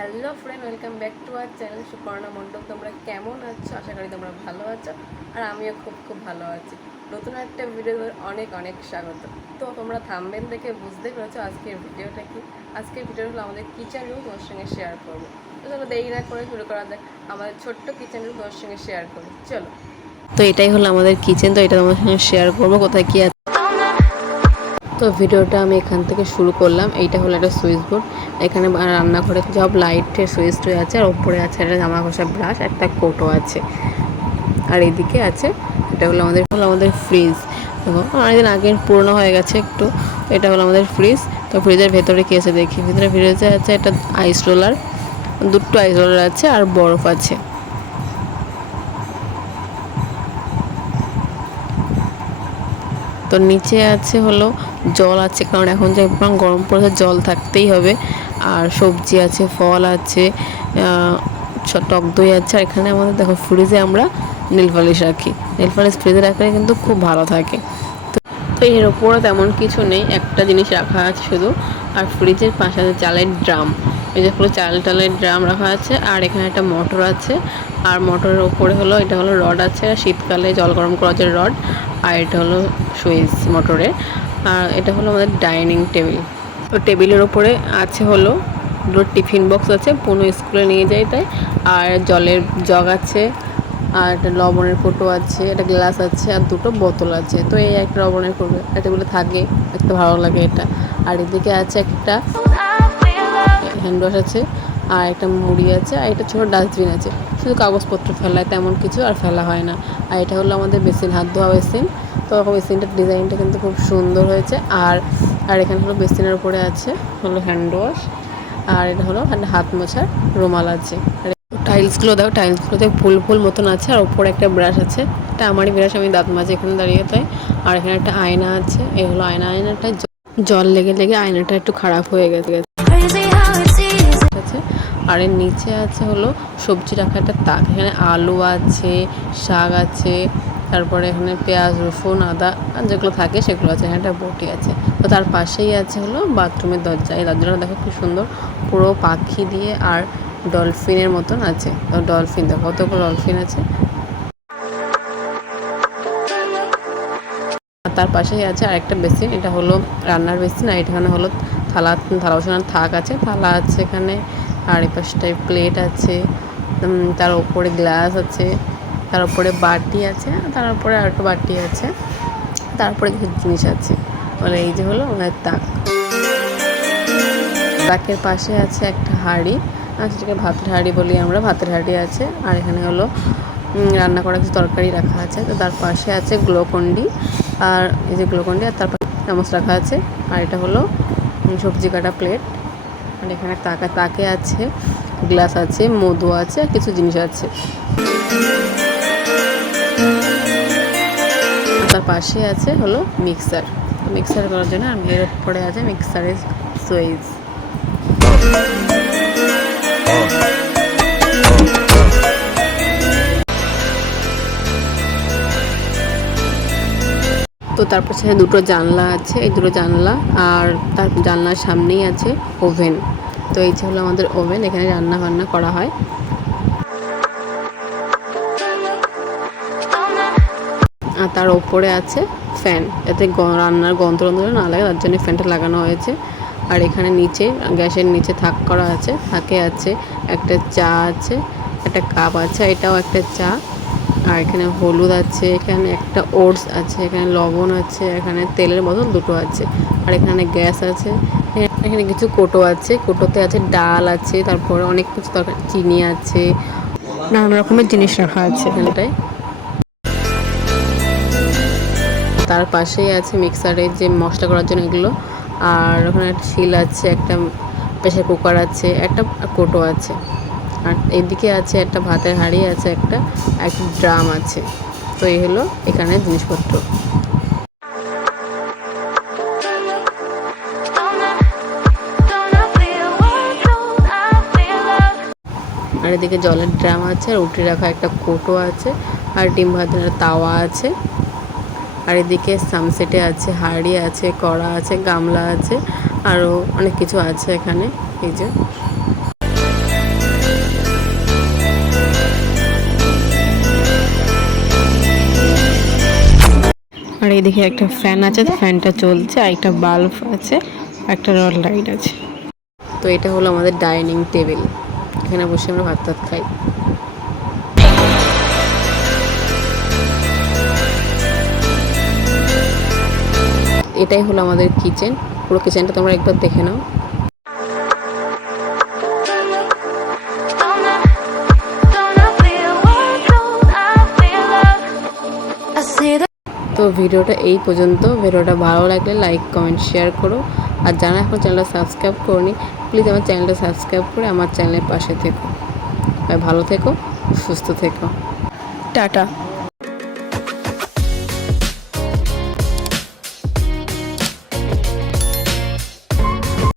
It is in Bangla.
Hello friend, welcome back to our channel Suparna Mondal. তোমরা কেমন আছো? আশা করি তোমরা ভালো আছো, আর আমিও খুব ভালো আছি। নতুন একটা ভিডিও অনেক অনেক স্বাগত। তো তোমরা থাম্বনেল দেখে বুঝতে পেরেছো আজকের ভিডিওটা কি। আজকের ভিডিও হলো আমাদের কিচেন রুম তোমার সঙ্গে শেয়ার করবো। তো চলো দেরি না করে শুরু করা যাক। আমাদের ছোট্ট কিচেন রুম তোমার সঙ্গে শেয়ার করবো, চলো। তো এটাই হলো আমাদের কিচেন, তো এটা তোমার সঙ্গে শেয়ার করবো কোথায় কী আছে। তো ভিডিওটা আমি এখান থেকে শুরু করলাম। এইটা হলো একটা সুইচ বোর্ড। এখানে রান্নাঘরে সব লাইটের সুইচ টুই আছে, আর ওপরে আছে একটা জামা ঘষা ব্রাশ, একটা কোটো আছে, আর এদিকে আছে এটা হলো আমাদের ফ্রিজ। দেখো অনেকদিন আগে পুরনো হয়ে গেছে একটু। এটা হলো আমাদের ফ্রিজ। তো ফ্রিজের ভেতরে কি আছে দেখি। ফ্রিজে আছে একটা আইস রোলার, দুটো আইস রোলার আছে, আর বরফ আছে। তো নিচে আছে হলো জল আছে, কারণ এখন যে গরম পড়েছে জল থাকতেই হবে। আর সবজি আছে, ফল আছে, টক দই আছে। আর এখানে আমাদের দেখো ফ্রিজে আমরা নেল পালিশ রাখি। নেল পালিশ ফ্রিজে রাখলে কিন্তু খুব ভালো থাকে। তো এর ওপরে তেমন কিছু নেই, একটা জিনিস রাখা আছে শুধু। আর ফ্রিজের পাশে আছে চালের ড্রাম। এই যে পুরো টালের ড্রাম রাখা আছে। আর এখানে একটা মোটর আছে, আর মোটরের ওপরে হলো এটা হলো রড আছে, শীতকালে জল গরম করার যে রড। আর এটা হলো সুইচ মোটরের। আর এটা হলো আমাদের ডাইনিং টেবিল। তো টেবিলের ওপরে আছে হলো দুটো টিফিন বক্স আছে, পুনো স্কুলে নিয়ে যায় তাই। আর জলের জগ আছে, আর একটা লবণের কৌটো আছে, একটা গ্লাস আছে, আর দুটো বোতল আছে। তো এই একটা লবণের কৌটো এতগুলো থাকে, দেখতে ভালো লাগে এটা। আর এদিকে আছে একটা হ্যান্ড ওয়াশ আছে, আর একটা মুড়ি আছে, আর একটা ছোটো ডাস্টবিন আছে। শুধু কাগজপত্র ফেলায়, তেমন কিছু আর ফেলা হয় না। আর এটা হলো আমাদের বেসিন, হাত ধোয়া বেসিন। তো বেসিনটার ডিজাইনটা কিন্তু খুব সুন্দর হয়েছে। আর এখানে হলো বেসিনের উপরে আছে হলো হ্যান্ড ওয়াশ, আর এটা হলো হাত মোছার রুমাল আছে। টাইলসগুলো দেখো, টাইলসগুলোতে ফুল মতন আছে। আর ওপরে একটা ব্রাশ আছে, এটা আমারই ব্রাশ, আমি দাঁত মাঝে এখানে দাঁড়িয়ে তাই। আর এখানে একটা আয়না আছে, এই হলো আয়নাটা জল লেগে আয়নাটা একটু খারাপ হয়ে গেছে। আর এর নিচে আছে হলো সবজি রাখা একটা তাক। এখানে আলু আছে, শাক আছে, তারপরে এখানে পেঁয়াজ, রসুন, আদা যেগুলো থাকে সেগুলো আছে। এখানে একটা বটি আছে। তো তার পাশেই আছে হলো বাথরুমের দরজা। এই দরজাটা দেখো খুব সুন্দর, পুরো পাখি দিয়ে আর ডলফিনের মতন আছে। তো ডলফিন দেখো, কতগুলো ডলফিন আছে। তার পাশেই আছে আরেকটা বেসিন, এটা হলো রান্নার বেসিন। আর এখানে হলো থালা বাসনের থাক আছে, থালা আছে এখানে। আর এই পাশটায় প্লেট আছে, তার উপরে গ্লাস আছে, তার উপরে বাটি আছে, তার উপরে আরেকটা বাটি আছে, তারপরে কিছু জিনিস আছে। বলে এই যে হলো ওনার তাক। তাকের পাশে আছে একটা হাঁড়ি, সেটাকে ভাতের হাঁড়ি বলি আমরা, ভাতের হাঁড়ি আছে। আর এখানে হলো রান্না করা কিছু তরকারি রাখা আছে। তো তার পাশে আছে গ্লুকন্ডি, আর এই যে গ্লুকন্ডি, আর তার পাশে চামচ রাখা আছে। আর এটা হলো সবজি কাটা প্লেট। আর এখানে তাকে আছে, গ্লাস আছে, মধু আছে, আর কিছু জিনিস আছে। তার পাশে আছে হলো মিক্সার করার জন্য। আর এর উপরে আছে মিক্সারের সুইচ। তো তারপর সেখানে দুটো জানলা আছে, এই দুটো জানলা। আর তার জানলার সামনেই আছে ওভেন। তো এই যে হলো আমাদের ওভেন, এখানে রান্না বান্না করা হয়। আর তার ওপরে আছে ফ্যান, যাতে রান্নার গন্ধ না লাগে, তার জন্য ফ্যানটা লাগানো হয়েছে। আর এখানে নিচে গ্যাসের নিচে থাক করা আছে, থাকে আছে একটা চা আছে, একটা কাপ আছে, এটাও একটা চা। আর এখানে হলুদ আছে, এখানে একটা ওটস আছে, এখানে লবণ আছে, এখানে তেলের বোতল দুটো আছে। আর এখানে গ্যাস আছে, এখানে কিছু কোটো আছে, কোটোতে আছে ডাল আছে, তারপরে অনেক কিছু তরকারি, চিনি আছে, নানান রকমের জিনিস রাখা আছে এখানটায়। তার পাশেই আছে মিক্সারের যে মশলা করার জন্য এগুলো। আর ওখানে একটা শিল আছে, একটা প্রেসার কুকার আছে, একটা কোটো আছে। আর এদিকে আছে একটা ভাতের হাঁড়ি আছে, একটা ড্রাম আছে। তো এই হলো এখানে জিনিসপত্র। আর এদিকে জলের ড্রাম আছে, আর উঠে রাখা একটা কোটো আছে, আর ডিম ভাতের তাওয়া আছে। আর এদিকে সামসেটে আছে হাঁড়ি আছে, কড়া আছে, গামলা আছে, আরও অনেক কিছু আছে এখানে। এই যে এদিকে একটা ফ্যান আছে, ফ্যানটা চলছে, আর একটা বাল্ব আছে, একটা রড লাইট আছে। তো এটা হলো আমাদের ডাইনিং টেবিল, এখানে বসে আমরা ভাত টাত খাই। এটাই হলো আমাদের কিচেন, পুরো কিচেনটা তোমরা একবার দেখে নাও। তো ভিডিওটা এই পর্যন্ত। ভিডিওটা ভালো লাগলে লাইক কমেন্ট শেয়ার করো, আর যারা এখন চ্যানেলটা সাবস্ক্রাইব করোনি প্লিজ আমার চ্যানেলটা সাবস্ক্রাইব করে আমার চ্যানেলের পাশে থেকো। ভালো থেকো, সুস্থ থেকো, টাটা।